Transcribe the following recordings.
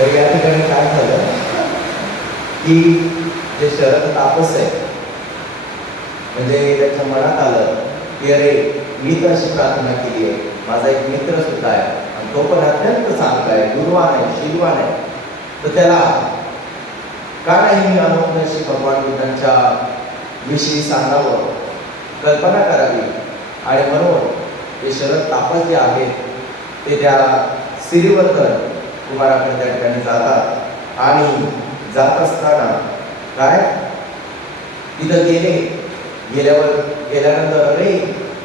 तर या ठिकाणी काय झालं की जे शरद तापस आहे, म्हणजे त्याच्या मनात आलं की अरे मी तर अशी प्रार्थना केली आहे, माझा एक मित्र सुद्धा आहे आणि तो पण अत्यंत चांगला आहे, गुणवान आहे, शीलवान आहे, तर त्याला का नाही मी अनोखशी भगवान बुद्धांच्या विषयी सांगावं, कल्पना करावी. आणि म्हणून ते शरद तापस जे आहेत ते त्या सिरिवर्धन कुमाराकडे त्या ठिकाणी जातात आणि जात असताना काय तिथं गेल्यानंतर अरे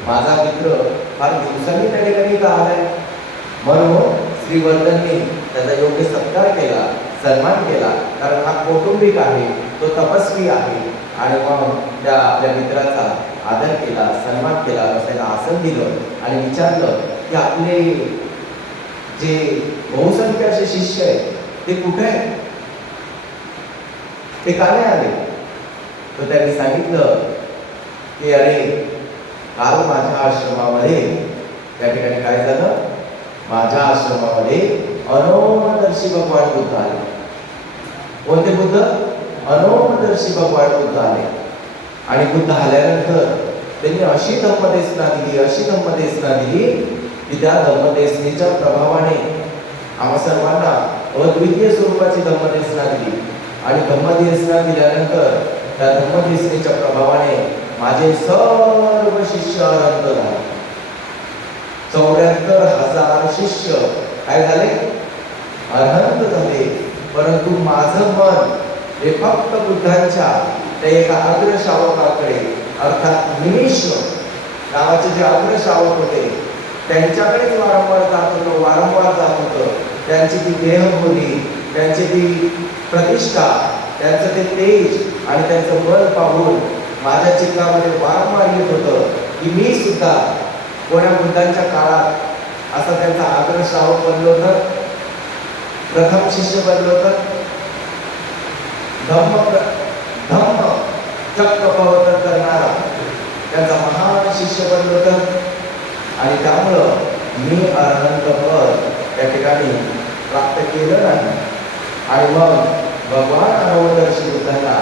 माझा मित्र फार दिवसांनी त्या ठिकाणी का आलाय, म्हणून श्रीवर्धनने त्याचा योग्य सत्कार केला, सन्मान केला, कारण हा कौटुंबिक आहे, तो तपस्वी आहे. आणि मग त्या आपल्या मित्राचा आदर केला, सन्मान केला, त्याला आसन दिलं आणि विचारलं की आपले जे बहुसंख्य असे शिष्य आहेत ते कुठे आहेत, ते का नाही आले. तर त्यांनी सांगितलं की अरे काल माझ्या आश्रमामध्ये त्या ठिकाणी काय झालं, माझ्या आश्रमामध्ये अनोमदर्शी भगवान बुद्ध आले. कोणते बुद्ध? अनोमदर्शी भगवान बुद्ध आले. आणि बुद्ध आल्यानंतर त्यांनी अशी धम्मदेशना दिली, अशी धम्मदेशना दिली की त्या धम्मदेशनेच्या प्रभावाने आम्हा सर्वांना अद्वितीय स्वरूपाची धम्मदेशना दिली. आणि धम्मदेशना दिल्यानंतर त्या धम्मदेशनेच्या प्रभावाने माझे सर्व शिष्य अनंत झाले. 74,000 शिष्य काय झाले? अनंत झाले. परंतु माझं मन हे फक्त बुद्धांच्या त्या एका अग्र श्रावकाकडे, अर्थात निमिष नावाचे जे अग्र श्रावक होते त्यांच्याकडे वारंवार जात होतं. त्यांची ती देहबोली, त्यांची ती प्रतिष्ठा, त्यांचं ते तेज आणि त्यांचं बल पाहून माझ्या चित्तामध्ये वारंवार येत होतं की मी सुद्धा कोणा बुद्धांच्या काळात असा त्यांचा आग्रह श्रावक बनलो होतं, प्रथम शिष्य बनलो होतं, धम्म चक्र प्रवर्तन करणारा त्यांचा महान शिष्य बनलो होतं. आणि त्यामुळं मी अनंत पद त्या ठिकाणी प्राप्त केलं नाही. आणि मग भगवान अनवदर्शी बुद्धांना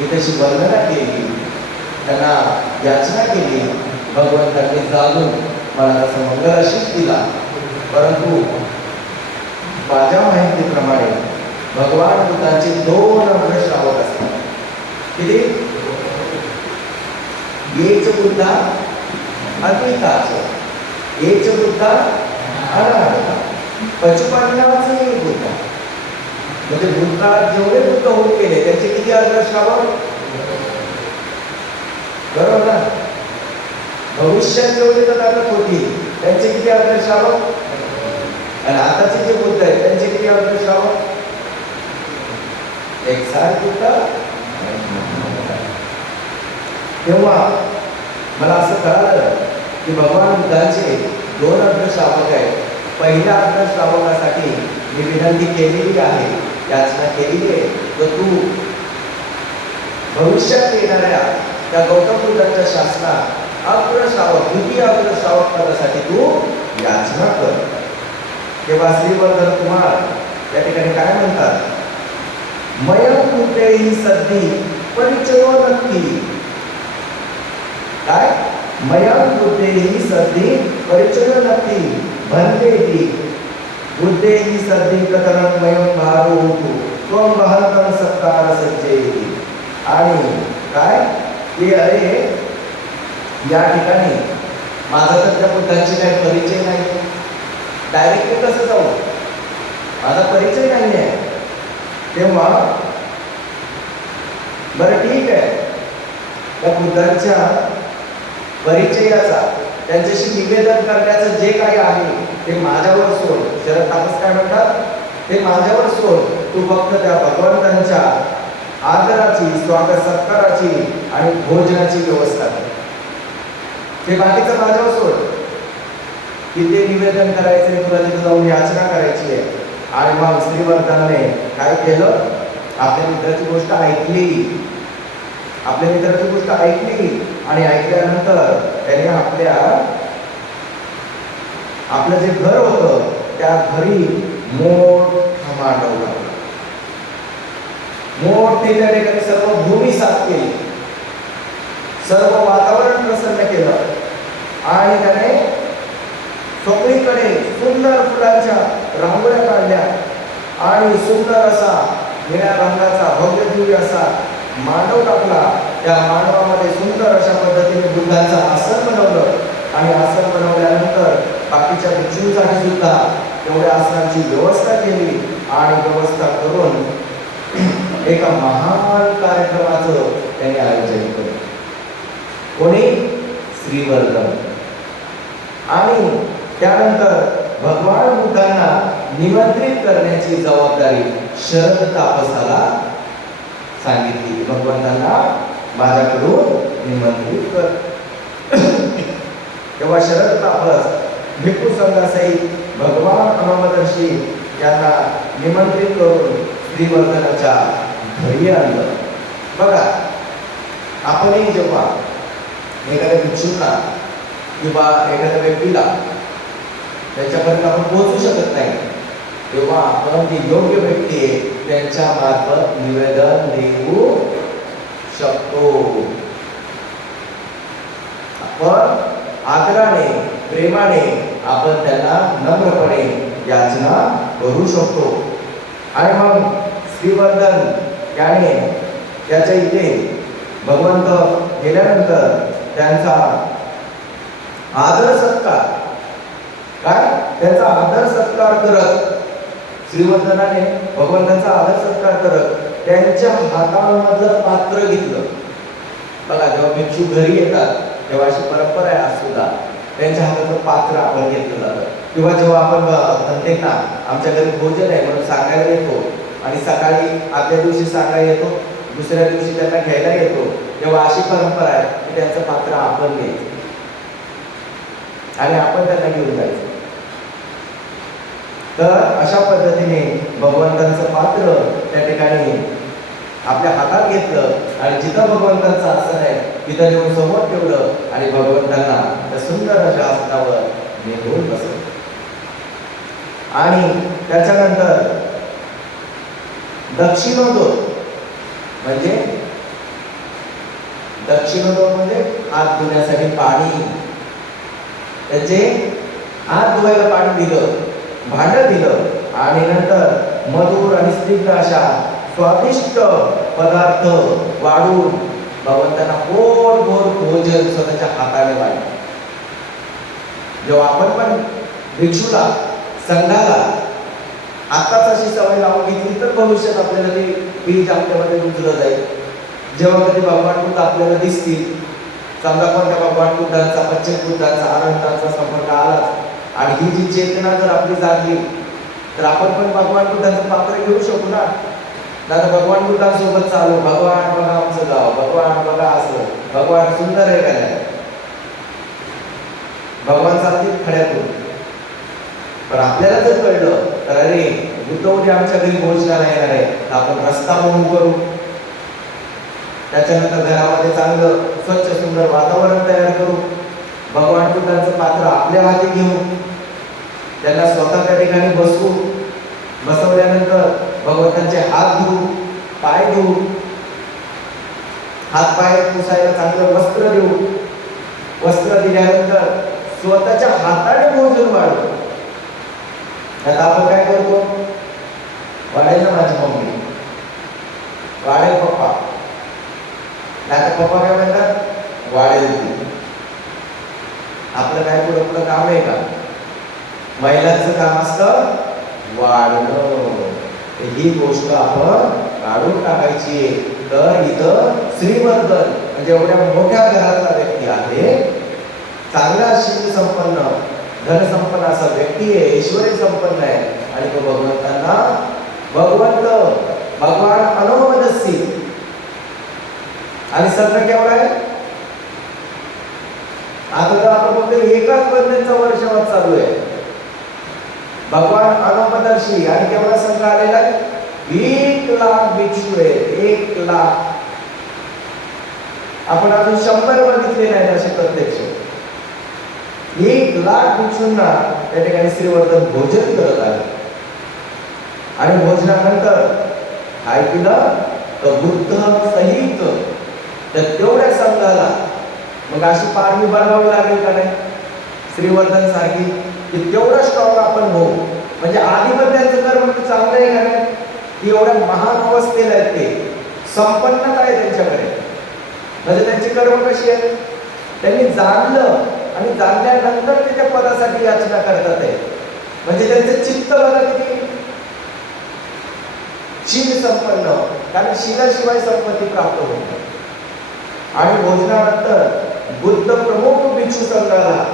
इथेशी वर्णना केली, त्यांना याचना केली. भगवंतांनी जाणून मला तसं मंगलाशीष दिला. परंतु माझ्या माहितीप्रमाणे भगवान बुद्धांचे 2 अग्र श्रावक असतात. किती? एक बुद्धा अद्वैताचं, एक बुद्धा अनाहता, पचुपांडवाचे एक बुद्धा. म्हणजे बुद्धा जेवढे बुद्ध होऊन गेले त्यांचे किती अग्र श्रावक? बरोबर ना? भविष्यात जेवढे तथागत होतील त्यांचे किती अग्र श्रावक? आणि आताचे जे बुद्ध आहेत त्यांचे किती अग्र श्रावक? एक साथ बुद्ध. तेव्हा मला असं कळालं की भगवान बुद्धांचे 2 अग्र श्रावक आहेत. पहिल्या अग्र श्रावकासाठी मी विनंती केलेली आहे, याचना केलेली आहे, तर तू भविष्यात येणाऱ्या त्या गौतम बुद्धांच्या शासनात अग्र श्रावक, द्वितीय अग्र श्रावक पदासाठी तू याचना कर. तेव्हा श्रीवर्धन कुमार या ठिकाणी काय म्हणतात? मयं बुद्धेहि सद्धी परिचयो नक्की. काय? मयं बुद्धेहि सद्धी परिचयो नक्की भन्तेति बुद्धेहि सद्धी कथनं मयं भारो होतु त्वं वहन्तं सत्कार सज्जेति. आणि काय की अरे या ठिकाणी माझा तर त्या बुद्धांची काही परिचय नाही, डायरेक्टली कसं जाऊ, माझा परिचय नाही आहे. तेव्हा बरं ठीक आहे, त्या बुद्धांच्या परिचयाचा त्यांच्याशी निवेदन करण्याचं जे काही आहे ते माझ्यावर सोड. शरद तापस काय म्हणतात? ते माझ्यावर सोड. तू फक्त त्या भगवंतांच्या आदराची, स्वागत सत्काराची आणि भोजनाची व्यवस्था कर. ते बाकीचं माझ्यावर सोड. तिथे निवेदन करायचं, तुला तिथे जाऊन याचना करायची आहे. आणि मग श्रीवर्धनाने काय केलं? आपल्या मित्राची गोष्ट ऐकली, आपल्या मित्राची गोष्ट ऐकली आणि ऐकल्यानंतर त्याने आपलं जे घर होतं त्या घरी मोठा मांडव लावला. मोठे त्या ठिकाणी सर्व भूमी साफ केली, सर्व वातावरण प्रसन्न केलं आणि त्याने सगळीकडे सुंदर फुलांच्या रांगोळ्या काढल्या आणि सुंदर असा निळ्या रंगाचा भव्य दिव्य असा मांडव टाकला. त्या मांडवामध्ये सुंदर अशा पद्धतीने बुद्धांचं आसन बनवलं आणि आसन बनवल्यानंतर बाकीच्या भिक्षूंसाठी सुद्धा तेवढ्या आसनांची व्यवस्था केली आणि व्यवस्था करून एका महान कार्यक्रमाचं त्यांनी आयोजन केलं. कोणी? श्रीवर्धन. आणि त्यानंतर भगवान बुद्धांना निमंत्रित करण्याची जबाबदारी शरद तापसाला सांगितली. भगवंतांना माझ्याकडून निमंत्रित कर. तेव्हा शरद तापस भिक्खू संघासहित भगवान अनवमदर्शी यांना निमंत्रित करून श्रीवर्धनाच्या घरी आणलं. बघा, आपणही जेव्हा एखाद्या भिक्षूंना किंवा एखाद्या व्यक्तीला त्याच्यापर्यंत आपण पोहोचू शकत नाही, तेव्हा आपण जी योग्य व्यक्ती आहे त्यांच्या मार्फत निवेदन देऊ शकतो. आपण आदराने प्रेमाने आपण त्यांना नम्रपणे याचना करू शकतो. आणि मग श्रीवर्धन याने त्याच्या इथे भगवंत गेल्यानंतर त्यांचा आदर सत्कार, काय त्यांचा आदर सत्कार करत श्रीवर्धनाने भगवंतांचा आदर सत्कार करत त्यांच्या हातामधलं पात्र घेतलं. बघा, जेव्हा भिक्षू घरी येतात तेव्हा अशी परंपरा आहे आज सुद्धा, त्यांच्या हातातलं पात्र आपण घेतलं जातं. किंवा जेव्हा आपण म्हणते ना आमच्या घरी भोजन आहे म्हणून सांगायला येतो आणि सकाळी आदल्या दिवशी सांगायला येतो, दुसऱ्या दिवशी त्यांना घ्यायला येतो, तेव्हा अशी परंपरा आहे की त्यांचं पात्र आपण घ्यायचं आणि आपण त्यांना घेऊन जायचं. तर अशा पद्धतीने भगवंतांचं पात्र त्या ठिकाणी आपल्या हातात घेतलं आणि जिथं भगवंतांचं आसन आहे तिथं नेऊन समोर ठेवलं आणि भगवंतांना त्या सुंदर अशा आसनावर नेऊन बसवलं. आणि त्याच्यानंतर दक्षिणोदोत म्हणजे हात धुण्यासाठी पाणी, त्याचे हात धुवायला पाणी दिलं, भांडं दिलं आणि नंतर मधुर आणि स्निग्ध अशा स्वादिष्ट पदार्थ वाढून भगवंतांना पोटभर भोजन स्वतःच्या हाताने वाढलं. जेव्हा आपण पण भिक्षूला संघाला आताच अशी सवय लावून घेतली तर भविष्यात आपल्याला ते बीज आपल्यामध्ये रुजलं जाईल. जेव्हा कधी भगवान बुद्ध आपल्याला दिसतील, समजा कोणत्या भगवान बुद्धांचा पश्चिम बुद्धांचा अनंतांचा संपर्क आलाच आणि ही जी चेतना जर आपली जागली तर आपण पण भगवान बुद्धांचं पात्र घेऊ शकू ना. दादा भगवान बुद्धांसोबत चालू, भगवान बघा आमचं गाव, भगवान बघा असं, भगवान सुंदर आहे का नाही, भगवान चालतील खड्यातून. पण आपल्याला जर कळलं तर अरे बुद्ध उद्या आमच्या घरी भोजनाला येणार आहे, तर आपण रस्ता बघून करू, त्याच्यानंतर घरामध्ये चांगलं स्वच्छ सुंदर वातावरण तयार करू, भगवान बुद्धांचं पात्र आपल्या हाती घेऊ, त्यांना स्वतः त्या ठिकाणी बसवू, बसवल्यानंतर भगवंतांचे हात धुवू, पाय धुवू, हात पाय पुसायला चांगलं वस्त्र देऊ, वस्त्र दिल्यानंतर स्वतःच्या हाताने भोजन वाढवू. आता आपण काय करतो, वाढेल ना माझी मम्मी, वाढेल पप्पा, नाही पप्पा काय म्हणतात, वाढेल ती. आपलं काय पुढं पुढं काम आहे का? महिलांचं काम असतं वाढणं. ही गोष्ट आपण काढून टाकायची. तर इथं श्रीवर्धन म्हणजे एवढ्या मोठ्या घरातला व्यक्ती आहे, चांगला शील संपन्न धनसंपन्न असा व्यक्ती आहे, ऐश्वर्य संपन्न आहे आणि तो भगवंतांना भगवान अनवमदस्सी आणि सगळं केवढं आहे. आता तर आपण बघतो एकाच बंधनचा वर्षावर चालू आहे. भगवान अनवमदर्शी आणि केवढा संघ आलेला आहे, 1,00,000 भिक्षू आहे, 1,00,000. आपण अजून 100 बघितले नाही असे प्रत्यक्ष. 1,00,000 भिक्षूंना त्या ठिकाणी श्रीवर्धन भोजन करत आहे. आणि भोजनानंतर काय केलं तर बुद्ध सहित तर तेवढ्या संघाला मग अशी पारवी बनवावी लागेल का नाही श्रीवर्धन सारखी की तेवढं स्ट्रॉंग आपण होऊ. म्हणजे आधी पण त्यांचं कर्म चांगलं आहे का नाही की एवढ्या महान अवस्थेला आहेत ते संपन्नता आहे त्यांच्याकडे. म्हणजे त्यांची कर्म कशी आहे त्यांनी जाणलं आणि जाणल्यानंतर ते त्या पदासाठी याचना करतात आहे. म्हणजे त्यांचं चित्त बघा किती शील संपन्न कारण शिलाशिवाय संपत्ती प्राप्त होते. आणि भोजनानंतर बुद्ध प्रमुख भिक्षू संघाला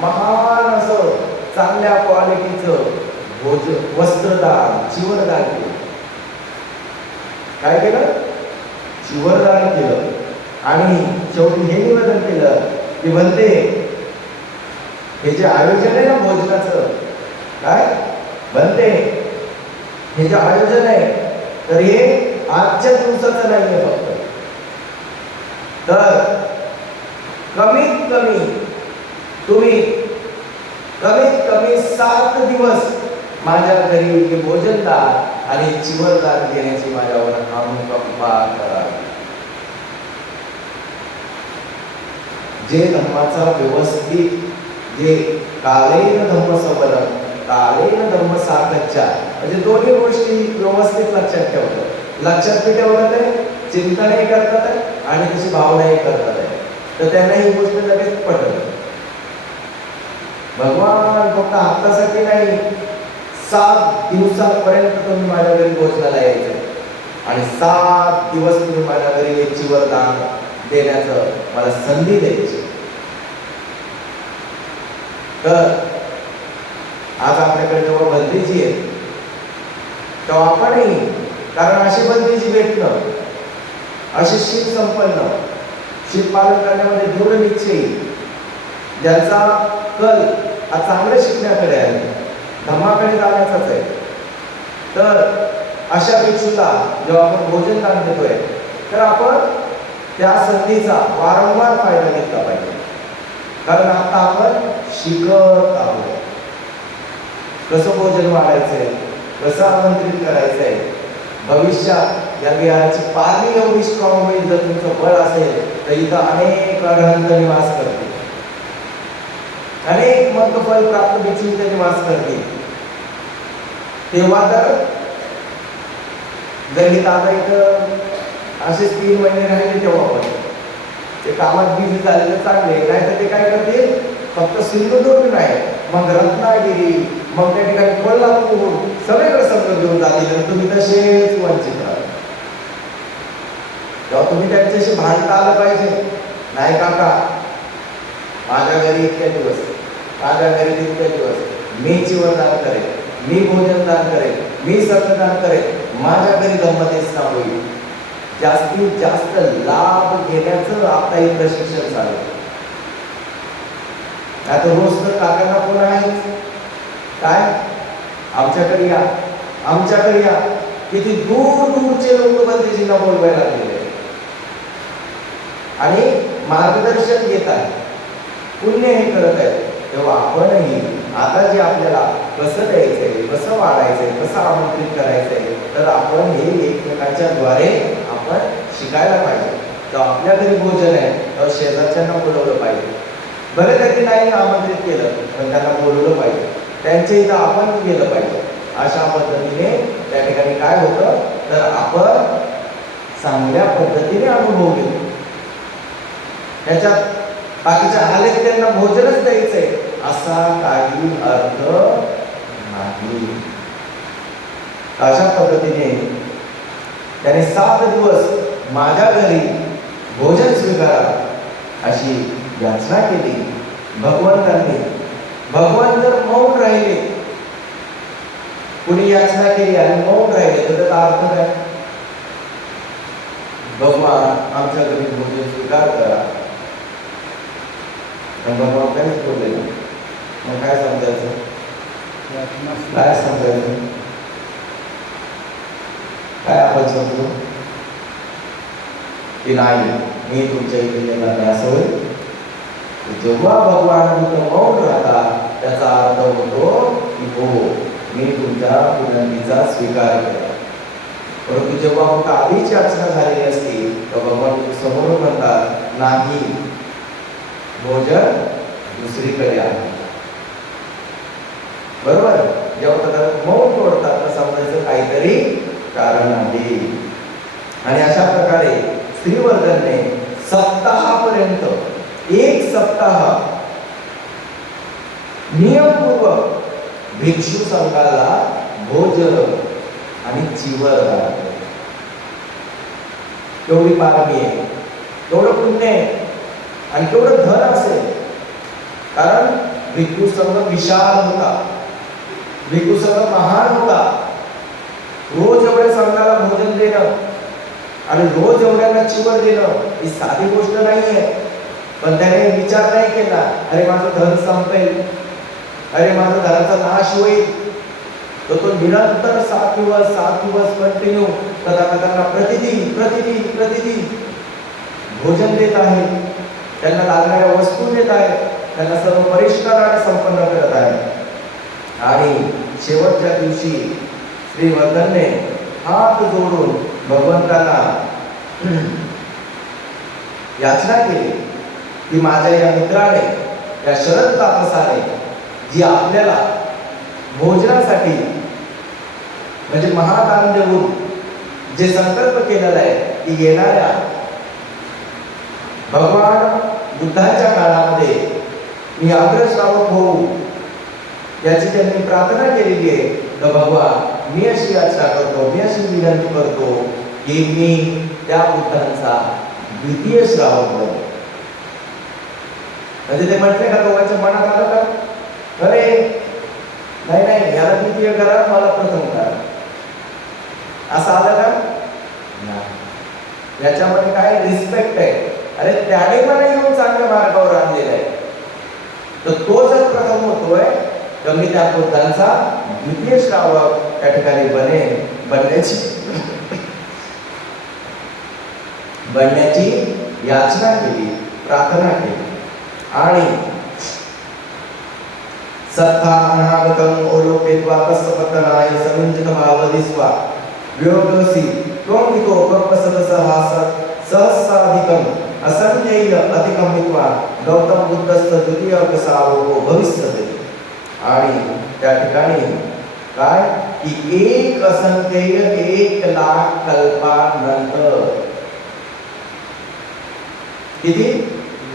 महान असं चांगल्या क्वालिटीचं वस्त्रदान चिवरदान केलं. काय केलं चिवरदान केलं आणि शेवटी हे निवेदन केलं की म्हणते हे जे आयोजन आहे ना भोजनाचं काय म्हणते हे जे आयोजन आहे तर हे आजच्या दिवसाचं नाही आहे फक्त तर कमीत कमी तुम्ही कमीत कमी 7 दिवस माझ्या घरी हे भोजनदान आणि चिवरदान देण्याची माझ्यावर अनुकंपा करा. जे धर्माचा व्यवस्थित जे कालेन धर्म संवलन कालेन धर्म साधच्या म्हणजे दोन्ही गोष्टी व्यवस्थित लक्षात ठेवतात. लक्षात ठेवतात आहे चिंतनही करतात आहे आणि तशी भावनाही करतात आहे तर त्यांना ही गोष्ट लगेच पटत. भगवान फक्त आत्तासाठी नाही 7 दिवसापर्यंत तुम्ही माझ्या घरी भोजनाला यायचं आणि 7 दिवस तुम्ही माझ्या घरी चिवरदान देण्याचं मला संधी द्यायची. तर आज आपल्याकडे जेव्हा बंदीजी आहे तेव्हा आपणही कारण अशी बंदीजी भेटणं अशी शील संपन्न शील पालन करण्यामध्ये दृढ निश्चयी ज्यांचा कल हा चांगलं शिकण्याकडे आहे धर्माकडे जाण्याचाच आहे तर अशा भिक्षूला जेव्हा आपण भोजन दान देतोय तर आपण त्या संधीचा वारंवार फायदा घेतला पाहिजे. कारण आता आपण शिकत आहोत कसं भोजन वाढायचंय कसं आमंत्रित करायचंय. भविष्यात या विहाराची पारवी एवढी स्ट्रॉंग होईल जर तुमचं बळ असेल तर इथं अनेक अडहंत निवास करतील अनेक मगफल प्राप्त भिक्षू इथे निवास करतील. तेव्हा तर जर इथं आता इथं असेच 3 महिने राहिले तेव्हा पण ते कामात बिझी झाले तर चांगले नाही तर ते काय करतील फक्त सिंधुदुर्ग नाही मग रत्नागिरी मग त्या ठिकाणी कोल्हापूर सगळीकडे सगळं घेऊन जातील आणि तुम्ही तसेच वंचित राहाल. तेव्हा तुम्ही त्यांच्याशी भांडता आलं पाहिजे. नाही काका माझ्या घरी इतक्या दिवस माझ्या घरी इतक्या दिवस मी चिवरदान करेन मी भोजनदान करेन मी सत्तदान करेन माझ्या घरी गंमतीच ना होईल. जास्तीत जास्त लाभ घेण्याचं आता हे प्रशिक्षण चालू आता रोज तर काकांना कोण आहे काय आमच्याकडे या किती दूर दूरचे लोक बंदीजींना बोलवायला लागलेले आणि मार्गदर्शन घेत आहेत पुण्य हे करत आहेत. तेव्हा आपणही आता जे आपल्याला कसं द्यायचंय कसं वाढायचंय कसं आमंत्रित करायचंय तर आपण हे एकमेकांच्या द्वारे आपण शिकायला पाहिजे. तर आपल्या घरी भोजन आहे तर शेजारच्यांना बोलवलं पाहिजे. भले त्यांनी नाही आमंत्रित केलं पण त्यांना बोलवलं पाहिजे. त्यांच्या इथं आपण गेलं पाहिजे. अशा पद्धतीने त्या ठिकाणी काय होतं तर आपण चांगल्या पद्धतीने अनुभव घेतो. त्याच्यात बाकीच्या हालेत त्यांना भोजनच द्यायचंय असा काही अर्थ नाही. अशा पद्धतीने त्याने 7 दिवस माझ्या घरी भोजन स्वीकारा अशी याचना केली भगवंतांनी. भगवान जर मौन राहिले कुणी याचना केली आणि मौन राहिले तर त्याचा अर्थ काय भगवान आमच्या घरी भोजन स्वीकार करा भगवान काहीच बोलले ना मग काय समजायचं काय समजायचं काय आपण समजू की नाही मी तुमच्या इथे येणार नाही असं होईल. जेव्हा भगवान मौन राहतात त्याचा अर्थ होतो की हो मी तुमच्या विनंतीचा स्वीकार केला. परंतु जेव्हा मग आधीच याचना झालेली असती तर भगवान समोर म्हणतात, नाही, भोजन दुसरीकडे आहे. बरोबर? जेव्हा त्याला मौन तोडतात तर समजायचं काहीतरी कारण आहे. आणि अशा प्रकारे श्रीवर्धनने सप्ताहापर्यंत, 1 सप्ताह नियमपूर्वक भिक्षू संघाला भोजन आणि चिवर दान. तेवढी पारमी आहे, तेवढं पुण्य आहे आणि तेवढं धन असेल. कारण भिक्षू संघ विशाल होता, भिक्षू संघ महान होता. रोज एवढ्या संघाला भोजन देणं आणि रोज एवढ्यांना चिवर देणं ही साधी गोष्ट नाहीये. पण त्याने विचार नाही केला, अरे माझं धन संपेल, अरे माझा धनाचा नाश होईल. तर तो निरंतर 7 दिवस कंटिन्यू कदाकदांना प्रतिदिन भोजन देत आहे, त्यांना लागणाऱ्या वस्तू देत आहे, त्यांना सर्व परिष्काराने संपन्न करत आहे. आणि शेवटच्या दिवशी श्रीवर्धनने हात जोडून भगवंतांना याचना केली की माझ्या या मित्राने, या शरद तापसाने जी आपल्याला भोजनासाठी म्हणजे महादान देऊन जे संकल्प केलेला आहे की येणाऱ्या भगवान बुद्धाच्या काळामध्ये मी अग्रश्रावक होऊ याची त्यांनी प्रार्थना केलेली आहे. तर भगवान मी अशी याचना करतो, मी अशी विनंती करतो की मी त्या बुद्धांचा द्वितीय श्रावक बनो. म्हणजे ते म्हटले का, दोघांच्या मनात आलं का, अरे नाही याला द्वितीय करा, मला प्रथम करा, असं आलं का? याच्यामध्ये काय रिस्पेक्ट आहे. अरे त्याने मला येऊन चांगल्या मार्गावर आणलेला आहे, तर तो जर प्रथम होतोय तर मी त्या बुद्धांचा द्वितीय श्रावक त्या ठिकाणी बनण्याची याचना केली, प्रार्थना केली. आणि सत्ता अनागतम ओलोकेत्वा तस्सपतनाय समिंजितमावदिस्वा व्योगसी त्वमितो सहस्राधिकम असंख्येय अधिकमित्वा गौतम बुद्धस्त द्वितीय सावको भविष्यते. आणि त्या ठिकाणी काय की 1 असंख्येय 1 लाख कल्पानंतर, किती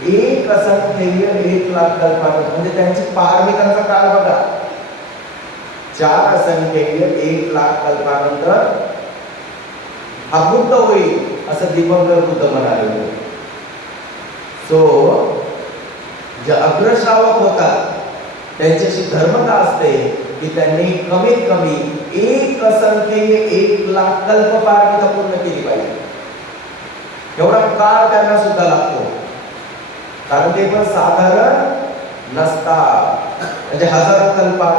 1 असंख्येय 1 लाख कल्पानंतर, म्हणजे त्यांची पारमितांचा काळ बघा. 4 असंख्येय 1 लाख कल्पानंतर हा बुद्ध होईल असं दिगंबर बुद्ध म्हणाले. सो जे अग्रश्रावक होतात त्यांच्याशी धर्मता असते की त्यांनी कमीत कमी 1 असंख्येय 1 लाख कल्प पारमिता पूर्ण केली पाहिजे. एवढा काळ त्यांना सुद्धा लागतो, कारण ते पण साधारण नसतात. म्हणजे हजारो कल्पात,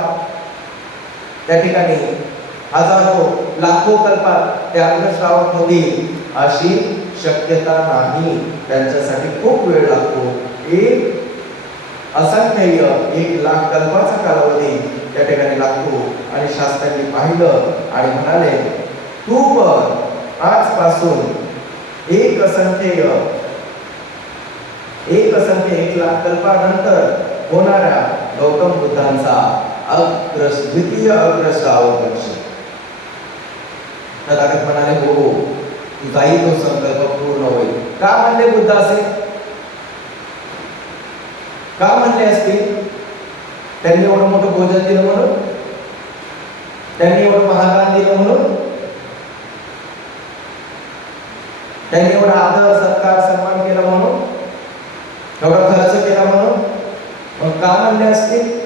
त्या ठिकाणी हजारो लाखो कल्पात ते अग्रश्रावक होतील अशी शक्यता नाही. त्यांच्यासाठी खूप वेळ लागतो. 1 असंख्येय 1 लाख कल्पाचा कालावधी त्या ठिकाणी लागतो. आणि शास्त्रांनी पाहिलं आणि म्हणाले, तू पण आजपासून 1 असंख्येय 1 लाख कल्पानंतर होणाऱ्या गौतम बुद्धांचा द्वितीय अग्रश्रावक बनशील. तथागत म्हणाले, हो, तुझाही तो संकल्प पूर्ण होईल. का म्हणले बुद्ध असे? का म्हणले असतील? त्यांनी एवढं मोठं भोजन दिलं म्हणून, त्यांनी एवढं महादान दिलं म्हणून, त्यांनी एवढा आदर सत्कार सन्मान केला म्हणून, एवढा खर्च केला म्हणून. मग का म्हणले असतील?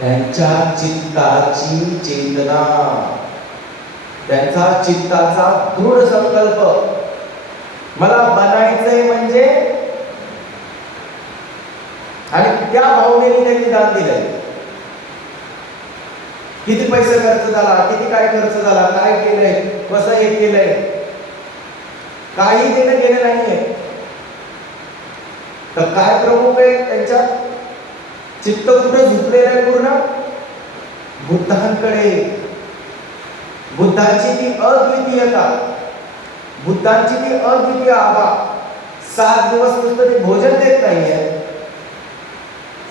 त्यांच्या चित्ताची चेतना, त्यांचा चित्ताचा दृढ संकल्प, मला बनायचंय म्हणजे, आणि त्या भावनेने त्यांनी दान दिलंय. किती पैसे खर्च झाला, किती काय खर्च झाला, काय केलंय, कसं हे केलंय, काही देणं घेणं नाहीये. तर काय प्रमुख आहे त्यांच्या? चित्त कुठे झुकलेलं आहे पूर्ण? बुद्धांकडे बुद्धांची ती अद्वितीयता, बुद्धांची ती अद्वितीय आभा, 7 दिवस नुसतं ते भोजन देत नाहीये,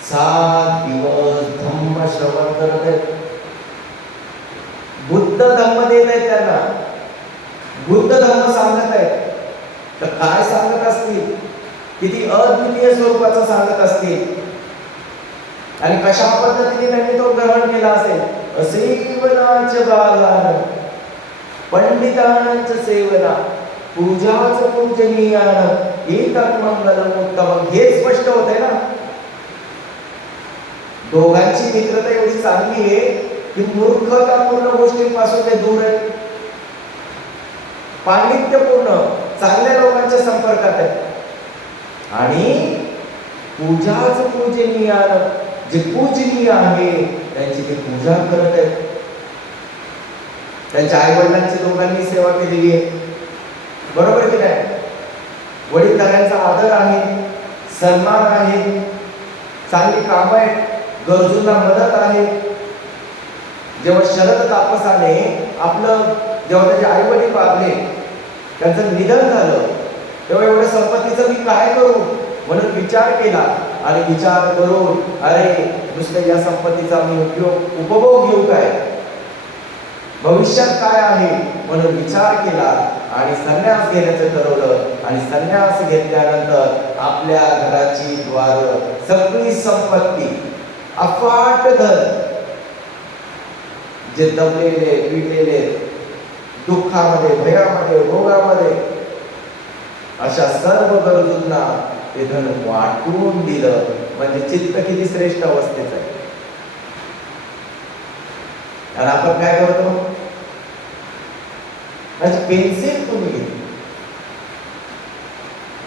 7 दिवस धम्म श्रवण करत आहेत. बुद्ध धम्म देत आहेत त्यांना, बुद्ध धम्म सांगत आहेत. तर काय सांगत असतील, किती अद्वितीय स्वरूपाचं सांगत असतील आणि कशा पद्धतीने त्यांनी तो ग्रहण केला असेल. असेवनाच बालान पंडितांच सेवना पूजाच पूजनीयान एतत् मंगलम उत्तम. हे स्पष्ट होतंय ना. दोघांची मित्रता एवढी चांगली आहे की मूर्खतापूर्ण गोष्टींपासून ते दूर आहेत, पांडित्यपूर्ण चांगल्या लोकांच्या संपर्कात आहेत आणि पूजाच पूजनीयान, जे पूजनीय आहे त्यांची ते पूजा करत आहेत. त्यांच्या आई वडिलांची दोघांनी सेवा केलेली आहे, बरोबर की नाही. वडीलधाऱ्यांचा आदर आहे, सन्मान आहे, चांगली काम आहेत, गरजूंना मदत आहे. जेव्हा शरद तापसाने जेव्हा त्याचे आई वडील वारले, त्यांचं निधन झालं, तेव्हा एवढ्या संपत्तीचं मी काय करू म्हणून विचार केला आणि विचार करून अरे नुसतं या संपत्तीचा मी उपभोग घेऊ काय, भविष्यात काय आहे म्हणून विचार केला आणि संन्यास घेण्याचं ठरवलं. आणि संन्यास घेतल्यानंतर आपल्या घराची द्वार, सगळी संपत्ती, अफाट धन, जे दमलेले पिटलेले, दुःखामध्ये, भयामध्ये, रोगामध्ये, अशा सर्व गरजूंना ते धन वाटून दिलं. म्हणजे चित्त किती श्रेष्ठ अवस्थेत आहे. आणि आपण काय करतो, म्हणजे पेन्सिल तुम्ही घेतली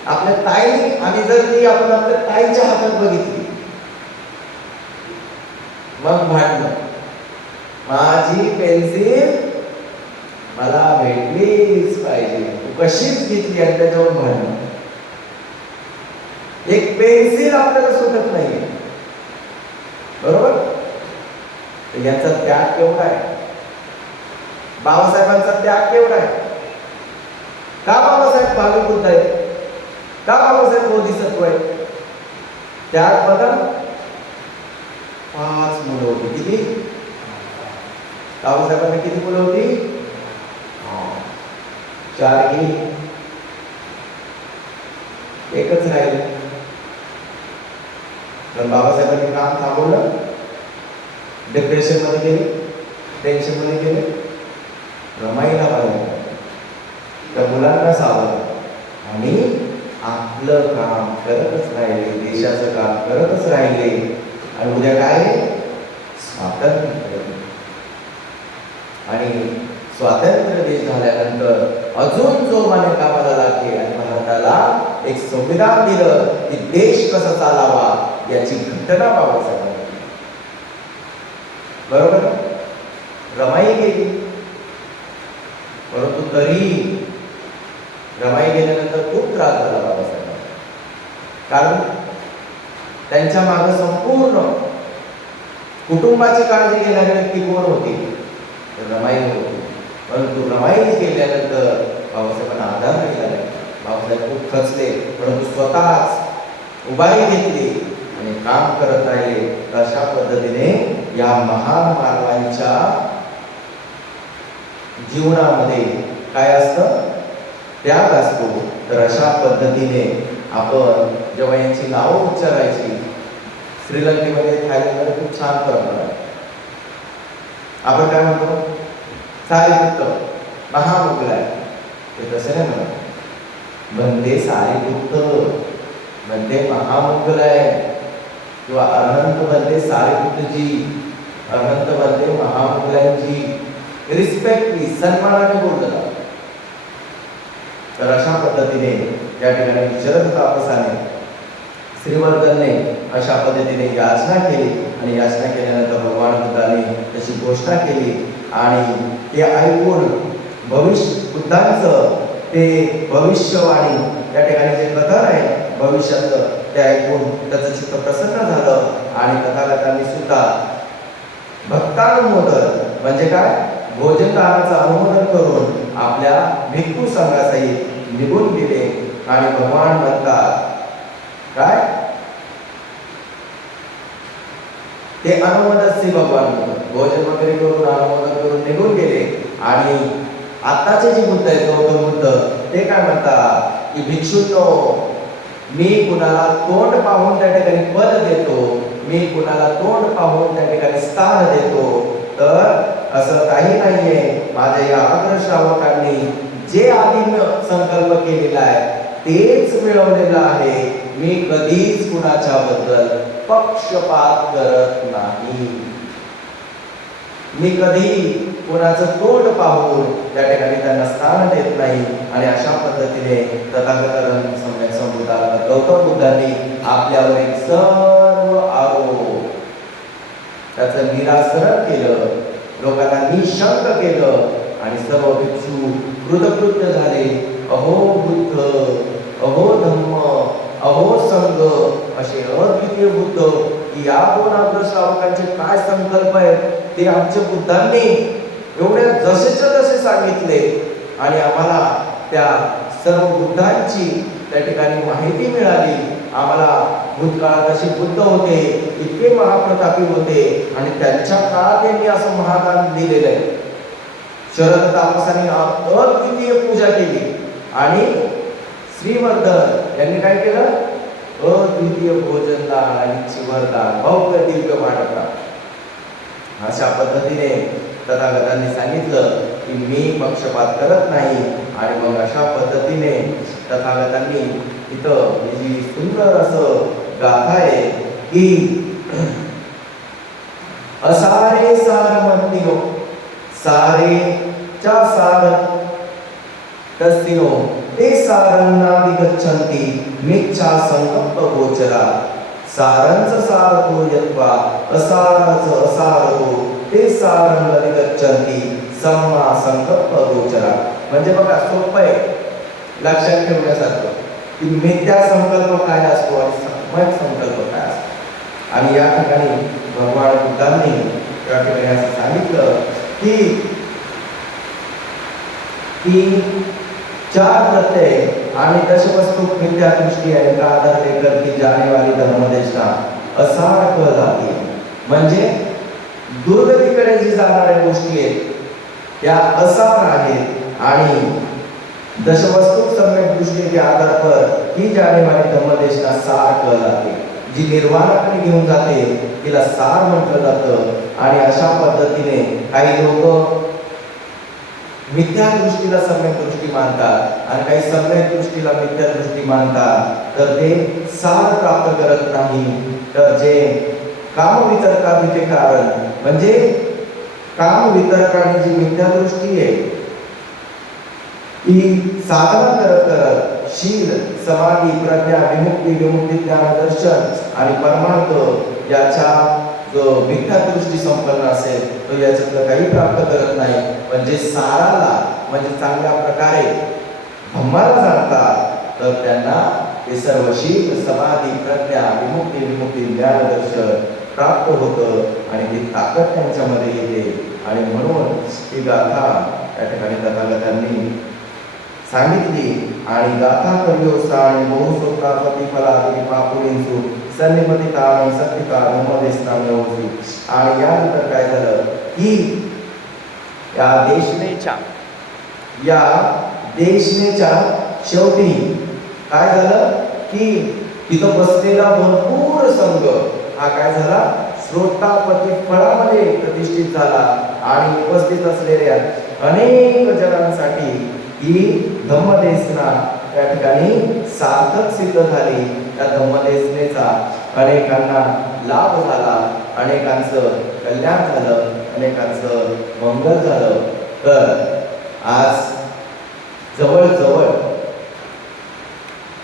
आपल्या ताई, आणि जर ती आपण आपल्या ताईच्या हातात बघितली, मग भांडण, माझी पेन्सिल मला भेटलीच पाहिजे, तू कशीच घेतली, आणि त्याच्यावर भांडण. एक पेन्सिल आपल्याला सुटत नाहीये, बरोबर. यांचा त्याग केवढा आहे, बाबासाहेबांचा त्याग केवढा आहे. का बाबासाहेब भावी बुद्ध आहेत, का बाबासाहेब बोधिसत्व आहेत. त्याग बघा, 5 मुलं होती. किती बाबासाहेबांना किती मुलं होती, 4 गेली, एकच राहिले. तर बाबासाहेबांनी काम थांबवलं, डिप्रेशन मध्ये गेले, टेन्शन मध्ये गेले, रमाईला पाहिजे, त्या मुलांना सावरलं आणि आपलं काम करतच राहिले, देशाचं काम करतच राहिले. आणि उद्या काय, स्वातंत्र्य. आणि स्वातंत्र्य देश झाल्यानंतर अजून जोमाने कामाला लागले आणि भारताला एक संविधान दिलं की देश कसा चालावा याची घटना बाबासाहेबांनी, बरोबर. रमाई गेली, परंतु तरी रमाई गेल्यानंतर खूप त्रास झाला बाबासाहेबांना, कारण त्यांच्या मागे संपूर्ण कुटुंबाची काळजी घेणारी व्यक्ती कोण होती, तर रमाई होती. परंतु रमाई गेल्यानंतर बाबासाहेबांना आधार नाही झाला. बाबासाहेब खूप खचले, परंतु स्वतःच उभारी घेतली आणि काम करत राहिले. अशा पद्धतीने या महान मानवांच्या जीवनामध्ये काय असतं, त्याग असतो. तर अशा पद्धतीने आपण जेव्हा यांची नावं उच्चारायची, श्रीलंकेमध्ये, थायलंडमध्ये खूप छान परंपरा आहे. आपण काय म्हणतो, सारीपुत्त महामुगलाय, ते तसं नाही म्हणत. बंदे सारीपुत्त, बंदे महामुगलाय, किंवा अनंत बंदे सारीपुत्तजी, अनंत बंदे महामुगलांची रिस्पेक्टली, सन्मानाने बोललं. तर अशा पद्धतीने या ठिकाणी शरद तापसाने, श्रीवर्धनने अशा पद्धतीने याचना केली. आणि याचना केल्यानंतर भगवान बुद्धाने त्याची घोषणा केली. आणि ते ऐकून बुद्धांचं ते भविष्यवाणी, त्या ठिकाणी जे कथन आहे भविष्याचं, ते ऐकून त्याचं चित्त प्रसन्न झालं. आणि तथागतांनी सुद्धा भक्तानुमोदन म्हणजे काय? भोजनदानाचं अनुमोदन करून आपल्या भिक्खू संघासहित निघून गेले. आणि भगवान म्हणतात काय? ते अनुमोदनचे भगवान भोजन वगैरे करून अनुमोदन करून निघून गेले. आणि आताचे जे बुद्ध आहेत गौतम बुद्ध ते काय म्हणतात की भिक्षूंनो, मी कुणाला तोंड पाहून त्या ठिकाणी पद देतो, मी कुणाला तोंड पाहून त्या ठिकाणी स्थान देतो. तर असं काही नाहीये. माझ्या या अग्र श्रावकांनी जे आधी संकल्प केलेला आहे तेच मिळवलेलं आहे. मी कधीच कुणाच्या बद्दल पक्षपात करत नाही. मी कधी कोणाचं तोंड पाहून त्या ठिकाणी त्यांना स्थान देत नाही. आणि अशा पद्धतीने तथागत सम्यक संबुद्धांना गौतम बुद्धांनी आपल्यावरील सर्व आरोप त्याचं निराकरण केलं, लोकांना निशंक केलं आणि सर्व भिक्षू कृतकृत्य झाले. अहो बुद्ध, अहो धम्म, अहो संघ असे अद्वितीय बुद्ध की या दोन अग्र श्रावकांचे काय संकल्प आहेत ते आमच्या बुद्धांनी एवढ्या जसेच्या तसे सांगितले. आणि आम्हाला त्या सर्व बुद्धांची त्या ठिकाणी माहिती मिळाली. आम्हाला भूतकाळात असे बुद्ध होते, इतके महाप्रतापी होते आणि त्यांच्या काळात त्यांनी असं महादान दिलेलं आहे. शरद तापसाने अद्वितीय पूजा केली आणि श्रीवर्धन यांनी काय केलं? अद्वितीय भोजनदान आणि चिवरदान, भव्य दिव्य वाटपदान. अशा पद्धतीने तथागतांनी सांगितलं की मी पक्षपात करत नाही. आणि मग अशा पद्धतीने तथागतांनी इथं जी सुंदर असं गाथा आहे की असारे सारमत्तिनो सारेच्या सार तस्तिनो ते सारंनादिगच्छन्ति मिच्छा संकल्प गोचरा. सारंच सारतो यत्वा असारच असारतो ते सारंगादिगच्छन्ति सम्मा संकल्प गोचरा. म्हणजे बघा सोपं आहे लक्षात ठेवण्यासारखं की मिथ्या संकल्प काय असतो आणि सम्यक संकल्प काय असतो. आणि या ठिकाणी भगवान बुद्धांनी त्या ठिकाणी असं सांगितलं की चार प्रत्यय आणि दशवस्तू मिथ्या दृष्टी आहे का आधार लेकर की जाने वाली धर्मदेशना असार कळ जाते. म्हणजे दुर्गतीकडे जी जाणाऱ्या गोष्टी आहेत त्या असार आहेत आणि दशवस्तू सम्यक दृष्टीच्या आधार पर की जाने वाली धर्मदेशना सार कळ जाते. जी निर्वाणाकडे घेऊन जाते तिला सार म्हटलं जातं. आणि अशा पद्धतीने काही लोक मिथ्या दृष्टीला सम्यक दृष्टी मानतात आणि काही सम्यक दृष्टीला मिथ्या दृष्टी मानतात. तर ते सार प्राप्त करत नाही. तर जे कामवितर्काचे कारण म्हणजे कामवितर्काने जी मिथ्या दृष्टी आहे ती साधना करत करत शील, समाधी, प्रज्ञा, विमुक्ती, विमुक्ती ज्ञान दर्शन आणि परमार्थ याच्या जो मिथ्या दृष्टी संपन्न असेल तो याच्यातलं काही प्राप्त करत नाही. पण जे साराला म्हणजे चांगल्या प्रकारे धम्माला जाणतात तर त्यांना हे सर्व शील, समाधी, प्रज्ञा, विमुक्ती, विमुक्ती ज्ञान दर्शन प्राप्त होतं आणि ती ताकद त्यांच्यामध्ये येते. आणि म्हणून ही गाथा त्या ठिकाणी तथागतांनी सांगितली. आणि गाथा करियोसा आणि बहुसोत्रा प्रतिफलादी पापुरींसु सन्निपती ताम सत्तिका धर्मदेशनाम होती. आणि यानंतर काय झालं की या देशनेच्या शेवटी काय झालं की तिथं बसलेला भरपूर संघ हा काय झाला श्रोतापती फळामध्ये प्रतिष्ठित झाला. आणि उपस्थित असलेल्या अनेक जणांसाठी ही धम्मदेशना त्या ठिकाणी सार्थक सिद्ध झाली. त्या धम्मदेशनेचा अनेकांना लाभ झाला, अनेकांचं कल्याण झालं, अनेकांचं मंगल झालं. तर आज जवळजवळ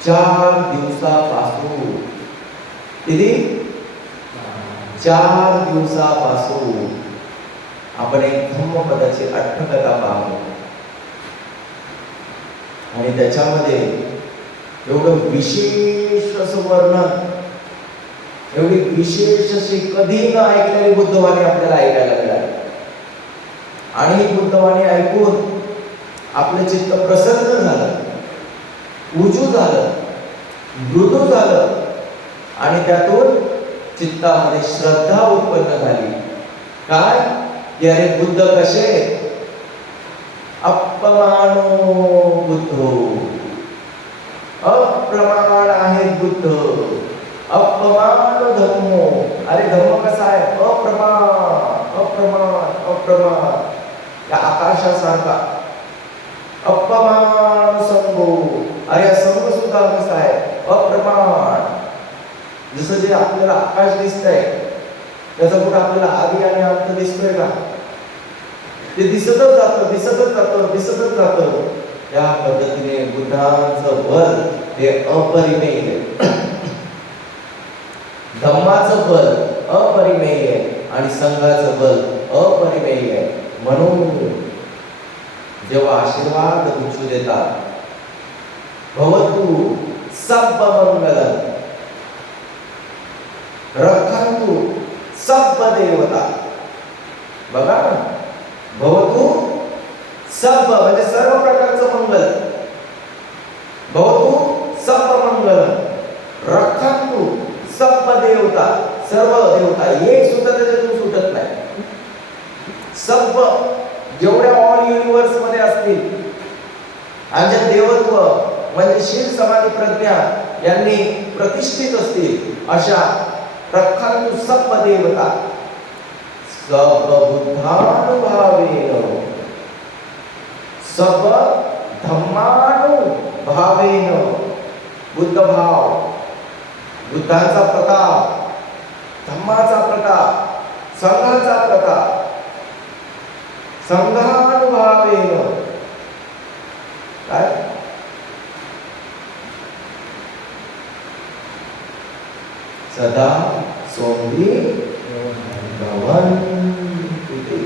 4 दिवसापासून किती 4 दिवसापासून आपण एक धम्मपदाची अठ्ठकथा पाहतो. आणि त्याच्यामध्ये एवढं विशेष असं वर्णन एवढी विशेष अशी कधी न ऐकलेली बुद्धवाणी आपल्याला ऐकायला मिळाली. आणि ही बुद्धवाणी ऐकून आपलं चित्त प्रसन्न झालं, उजू झालं, मृदू झालं आणि त्यातून चित्तामध्ये श्रद्धा उत्पन्न झाली. काय की अरे बुद्ध कसे? अपमानो बुद्धो, अप्रमाण आहेत बुद्ध, अपमान धम्मो. अरे धम्म कसा आहे? अप्रमाण अप्रमाण अप्रमाण, या आकाशासारखा. अपमान संगो, अरे संग सुद्धा कसा आहे? अप्रमाण. जसं जे आपल्याला आकाश दिसतंय त्याचा कुठं आपल्याला आधी आणि अंत दिसतोय का? ते दिसतच जातं दिसतच जातं दिसतच जातं. त्या पद्धतीने बुद्धांचं बल हे अपरिमेय, धम्माचं बल अपरिमेय आणि संघाचं बल अपरिमेय. म्हणून जेव्हा आशीर्वाद उचलू देतात, भवतु सब्ब मंगलम रक्षन्तु सब्ब देवता. बघा ना, भवतु सब्ब म्हणजे सर्व प्रकारचं मंगल, भवतु सब्ब मंगलम रक्षन्तु सब्ब देवता. सर्व देवता एक सुद्धा त्याच्यातून सुटत नाही. सब्ब जेवढ्या ऑल युनिवर्स मध्ये असतील आणि देवत्व म्हणजे शील समाधी प्रज्ञा यांनी प्रतिष्ठित असतील अशा रक्षन्तु सब्ब देवता सब बुद्धानुभावेन सब धम्मानुभावेन. बुद्ध भाव, बुद्धांचा प्रताप, धम्माचा प्रताप, संघाचा प्रताप, संघानुभावेन. काय सदा सोंगी भवन्ति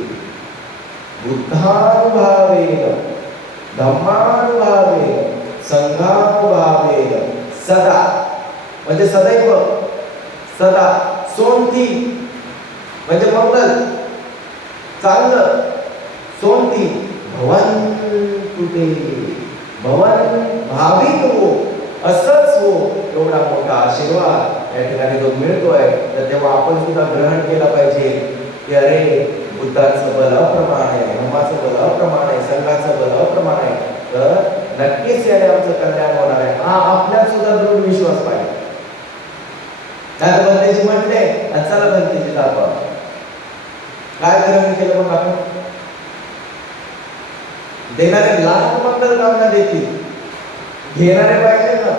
बुद्धानुभावेन धम्मानुभावेन संघानुभावेन. सदा म्हणजे सदैव, सदा. सोंती म्हणजे मंगल, चांगलं. सोंती भवन्तु ते, भवन भावित हो, असंच हो. एवढा मोठा आशीर्वाद या ठिकाणी जो मिळतोय, तर तेव्हा आपण सुद्धा ग्रहण केला पाहिजे की अरे बुद्धाचं बल अप्रमाण आहे, धम्माचं बल अप्रमाण आहे, संघाचं बल अप्रमाण आहे. तर नक्कीच याने आमचं कल्याण होणार आहे. हा आपल्यात सुद्धा दृढ विश्वास पाहिजे. नाही बनतेची म्हटले आणि चला बनतेची दाखवा. काय ग्रहण केलं मग आपण? देणारे लाख मंगल कामना देतील, घेणारे पाहिजे ना.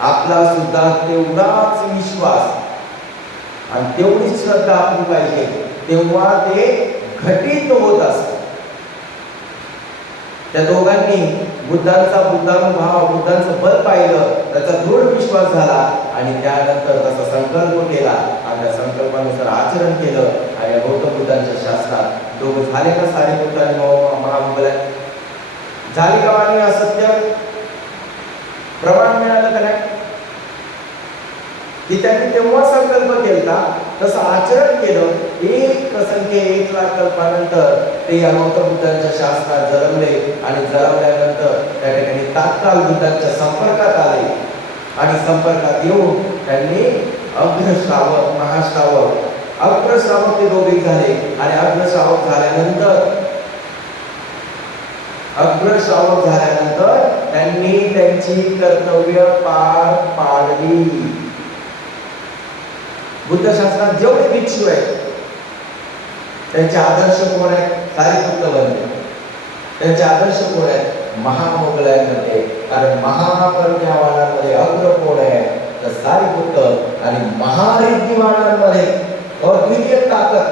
आपला सुद्धा तेवढाच विश्वास आणि तेवढीच श्रद्धा आपली पाहिजे, तेव्हा ते घटित होत असत. त्या दोघांनी बुद्धांचा बुद्धानुभाव, बुद्धांचं बल पाहिलं, त्याचा दृढ विश्वास झाला आणि त्यानंतर त्याचा संकल्प केला आणि त्या संकल्पानुसार आचरण केलं. आणि गौतम बुद्धांच्या शास्त्रात दोघं झाले का? सारिपुत्र आणि महामंगल झाली का? आणि असत्य प्रमाण मिळालं का नाही? की त्यांनी तेव्हा संकल्प केला, तसं आचरण केलं. एक असंख्य 1,00,000 कल्पानंतर ते या गौतम बुद्धांच्या शास्त्रात जन्मले आणि जन्मल्यानंतर त्या ठिकाणी तात्काळ बुद्धांच्या संपर्कात आले आणि संपर्कात येऊन त्यांनी अग्रश्रावक, महाश्रावक, अग्रश्रावक ते दोघे झाले. आणि अग्रश्रावक झाल्यानंतर त्यांनी त्यांची कर्तव्य पार पाडली. बुद्धशास्त्रात जेवढे भिक्षू आहेत त्यांचे आदर्श कोण आहेत? सारिपुत्र बनले. त्यांचे आदर्श कोण आहेत? महामोगलांमध्ये. कारण महाप्रज्ञावानांमध्ये अग्र कोण आहे? तर सारिपुत्र. आणि महारिद्धिमानांमध्ये अद्वितीय ताकद,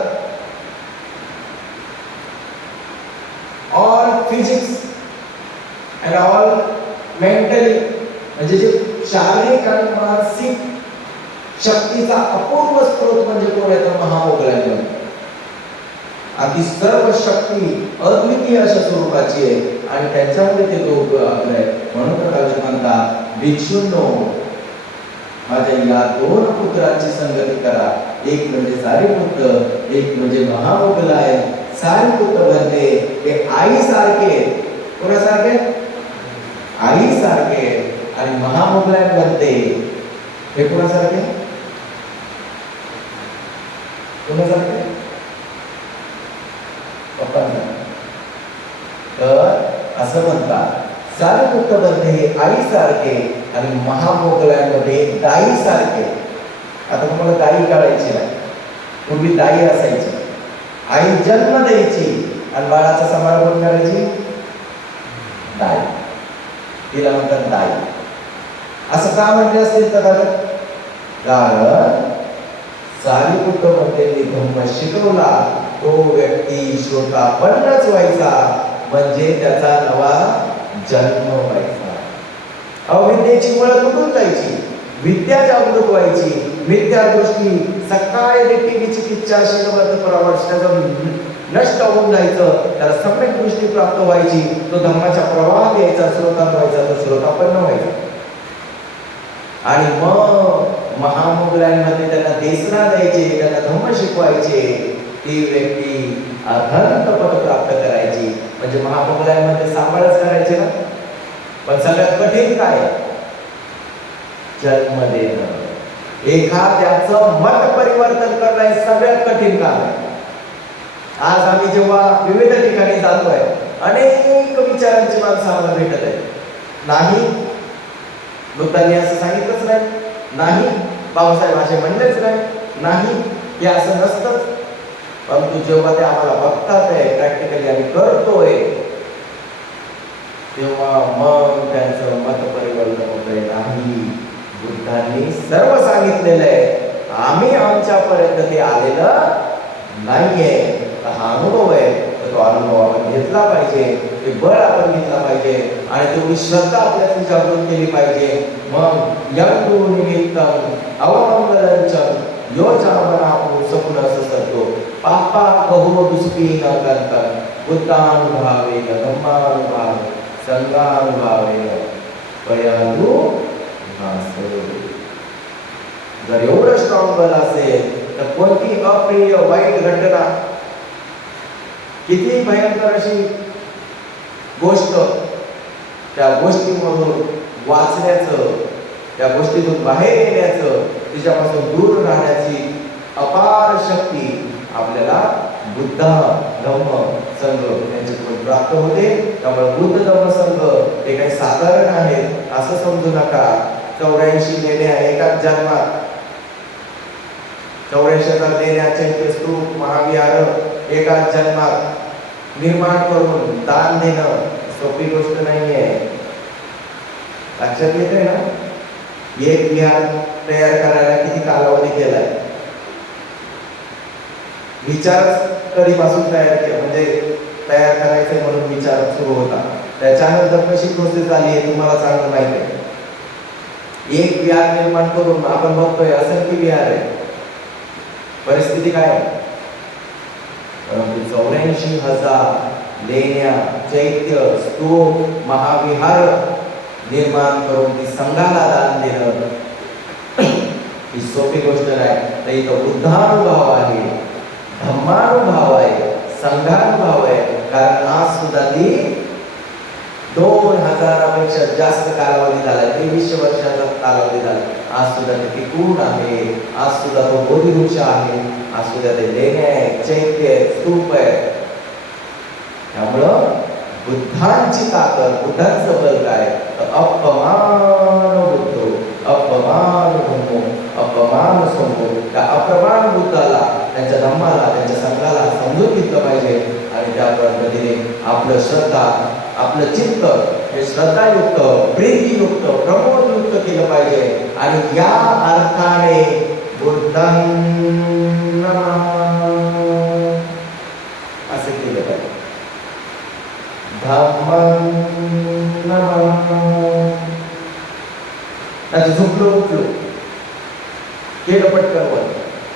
all physics and all mentally, म्हणजे जे शारीरिक आणि मानसिक शक्तीचा अपूर्व स्रोत म्हणजे कोण आहे? तर महामोगलांमध्ये. आणि सर्व शक्ती अद्वितीय अशा स्वरूपाची आहे आणि त्याच्यामध्ये ते दोघं अग्र आहेत. म्हणून तर म्हणतात भिक्षूंनो माझ्या या दोन पुत्रांची संगती करा, एक म्हणजे सारीपुत्र, एक म्हणजे महामोगलाय. सारीपुत्र म्हणते ते आईसारखे, कोणासारखे? आईसारखे. आणि महामोगलाय म्हणते हे कोणासारखे? कोणासारखे? पप्पांसारखे. तर असं म्हणतात, सारीपुत्र म्हणते हे आईसारखे आणि महामोगलांमध्ये दाईसारखे. आता तुम्हाला दाई काढायची नाही, पूर्वी दाई असायची. आई जन्म द्यायची आणि बाळाचा सांभाळ कोण करायची? दाई. तिला म्हणतात दाई. असं का म्हटले असतील तर? कारण सारीपुत्र म्हणते धम्म शिकवला तो व्यक्ती श्रोतापन्नच व्हायचा, म्हणजे त्याचा नवा जन्म व्हायचा. अविद्येची मुळं तुटून जायची, विद्या जागृत व्हायची. मिथ्या दृष्टी सकाळी देखील विचिकिच्छा शीलवत प्रवास नष्ट होऊन जायचं, त्याला सम्यक दृष्टी प्राप्त व्हायची. तो धर्माच्या प्रवाहात यायचा, श्रोता व्हायचा, तो श्रोतापन्न व्हायचा. आणि मग महामोगलांमध्ये त्यांना देसना द्यायचे, त्यांना धम्म शिकवायचे. ती व्यक्ती अनंत पद प्राप्त करायची. म्हणजे महामोगलांमध्ये सांभाळच करायचे ना. पण सगळ्यात कठीण काय? जन्म देणं. एखाद्याचं मत परिवर्तन करणं हे सगळ्यात कठीण काम आहे. आज आम्ही जेव्हा विविध ठिकाणी जातोय, अनेक विचारांची माणसं आम्हाला भेटत आहेत. नाही बुद्धांनी असं सांगितलंच नाही, बाबासाहेब असे म्हणलेच नाही, हे असं नसतंच. परंतु जेव्हा ते आम्हाला बघतात आहे, प्रॅक्टिकली आम्ही करतोय, तेव्हा मग त्यांचं मत परिवर्तन होतंय. नाही, बुद्धांनी सर्व सांगितलेलं आहे, आम्ही आमच्यापर्यंत ते आलेलं नाहीये. हा अनुभव आहे, तर तो अनुभव आपण घेतला पाहिजे, ते बळ आपण घेतला पाहिजे आणि तेवढी श्रद्धा आपल्यातली जागृत केली पाहिजे. मग यंतु निमित्तम अवमंगलंचम योचामनापू सपुन असतो पापा कहो दुष्पी न कंतन बुद्धानुभावे धम्मानुभावे संघानुभावे पयालू नासो. जर एवढं स्ट्रॉंग बल असेल तर कोणती अप्रिय वाईट घटना, किती भयंकर अशी गोष्ट, त्या गोष्टीमधून वाचण्याचं, त्या गोष्टीतून बाहेर येण्याचं, तिच्यापासून दूर राहण्याची अपार शक्ती आपल्याला बुद्ध धम्म संघ यांच्याकडून प्राप्त होते. त्यामुळे बुद्ध धम्म संघ हे काही साधारण आहेत असं समजू नका. 84 लेण्या एकाच जन्मात, 84,000 लेण्याचे स्तूप महाविहार एकाच जन्मात निर्माण करून दान देणं सोपी गोष्ट नाहीये. लक्षात येते ना? एक विहार तयार करायला किती कालावधी केलाय? विचार कधीपासून तयार केला, म्हणजे तयार करायचे म्हणून विचार सुरू होता. त्याच्यानंतर कशी प्रोसेस झाली हे तुम्हाला चांगलं माहिती आहे. एक विहार निर्माण करून आपण बघतोय असंख्य विहार आहे. परिस्थिती काय आहे? परंतु 84,000 लेण्या, चैत्य, स्तूप, महाविहार निर्माण करून ती संघाला दान देणं ही सोपी गोष्ट नाही. तर इथं बुद्धानुभाव आहे, धम्मानुभाव आहे, संघानुभाव आहे. कारण आज सुद्धा ती 2000पेक्षा जास्त कालावधी झाला, 2300 वर्षाचा कालावधी झाला. आज सुद्धा ते टिकून आहे. आज सुद्धा तो बोधिवृक्ष आहे. आज सुद्धा ते लेण्या आहे, चैत्य आहे, स्तूप आहे. त्यामुळं बुद्धांची ताकद, बुद्धांचं बल काय? अपमान बुद्धो अपमान धम्मो अपमान संभो. त्या अप्रमाण बुद्धाला, त्यांच्या धम्माला, त्यांच्या संघाला समजून घेतलं पाहिजे आणि त्या पद्धतीने आपलं श्रद्धा, आपलं चित्त हे श्रद्धायुक्त, प्रीतीयुक्त, प्रमोदयुक्त केलं पाहिजे. आणि या अर्थाने बुद्धं असं केलं पाहिजे. धम्मं आता झोपलो उठलो केलं पटकन,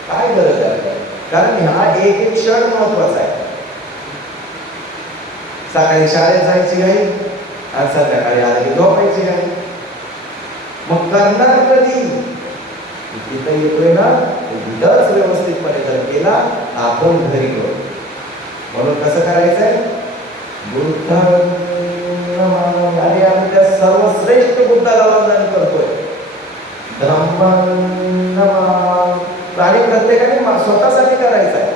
काय गरज आहे? कारण हा एक एक क्षण महत्वाचा आहे. सकाळी शाळेत जायची घाई आणि संध्याकाळी आले की झोपायची घाई. मग करणार कधी? तिथं येतोय ना, तिथंच व्यवस्थितपणे जर केला आपण घरी करू. म्हणून कसं करायचंय? बुद्धांना आणि आम्ही त्या सर्वश्रेष्ठ बुद्धाला वंदन करतोय. धम्मांना आणि प्रत्येकाने स्वतःसाठी करायचं आहे.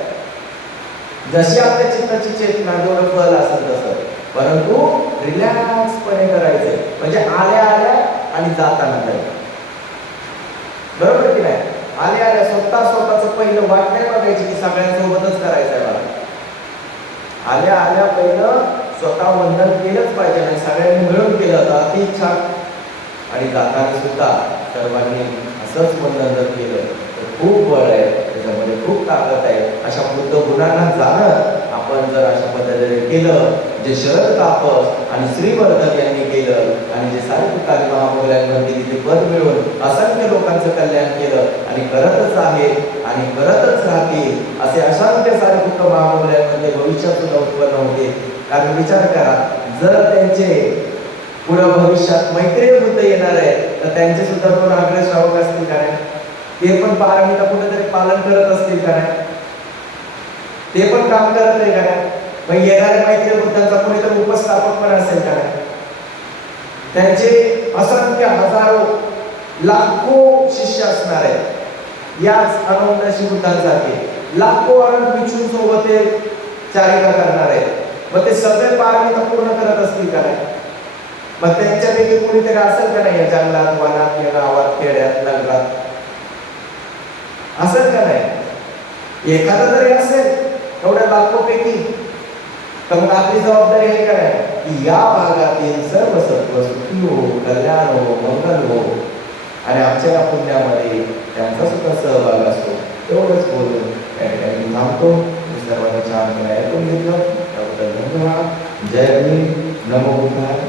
जशी आपल्या चित्ताची चेतना जेवढं फल असेल तसं, परंतु रिलॅक्सपणे करायचंय. म्हणजे आल्या आल्या आणि जाताना करायचं. बरोबर की नाही? आल्या आल्या स्वतःच पहिलं वाट नाही बघायची की सगळ्यांसोबतच करायचं आहे मला. आल्या आल्या पहिलं स्वतः वंदन केलंच पाहिजे आणि सगळ्यांनी मिळून केलं तर अति छान. आणि जाताना सुद्धा सर्वांनी असंच वंदन जर केलं तर खूप बळ आहे, त्याच्यामध्ये खूप ताकद आहे. अशा बुद्ध गुणांना जाणं आपण जर अशा पद्धतीने केलं, जे शरद तापस आणि श्रीवर्धन यांनी केलं आणि जे सारिपुत्रांनी महामौल्यांमध्ये तिथे पद मिळवून असंख्य लोकांचं कल्याण केलं आणि करतच आहे आणि करतच राहतील, असे असंख्य सारिपुत्र महामौल्यांमध्ये भविष्यात सुद्धा उत्पन्न होते. कारण विचार करा, जर त्यांचे पुढं भविष्यात मैत्रीय बुद्ध येणार आहे तर त्यांचे सुद्धा कोण आग्रह श्रावक असतील का नाही? ते पण पारमिता कुठेतरी पालन करत असतील का नाही? ते पण काम करत नाही का नाही? मग येणाऱ्या मैत्रीय बुद्धांचा कोणीतरी उपस्थापक पण असेल का नाही? त्यांचे असंख्य हजारो लाखो शिष्य असणार आहेत. याच अनंतशी बुद्धांसारखे लाखो अनंत भिक्षू सोबत ते चारिका करणार आहेत. मग ते सगळे पारमिता पूर्ण करत असतील का नाही? मग त्यांच्यापैकी कोणीतरी असेल का नाही या जंगलात, वनात, या गावात, खेड्यात, नगरात? असेल का नाही? एखादा तरी असेल एवढ्या लाखोपैकी. तर मग आपली जबाबदारी आहे का नाही की या भागातील सर्व सत्व सुखी हो, कल्याण हो, मंगल हो आणि आमच्या या पुण्यामध्ये त्यांचा सुद्धा सहभाग असतो. एवढंच बोलून या ठिकाणी थांबतो. सर्वांना छान ऐकून घेतलं त्याबद्दल धन्यवाद. जय भीम. नमो बुद्धाय.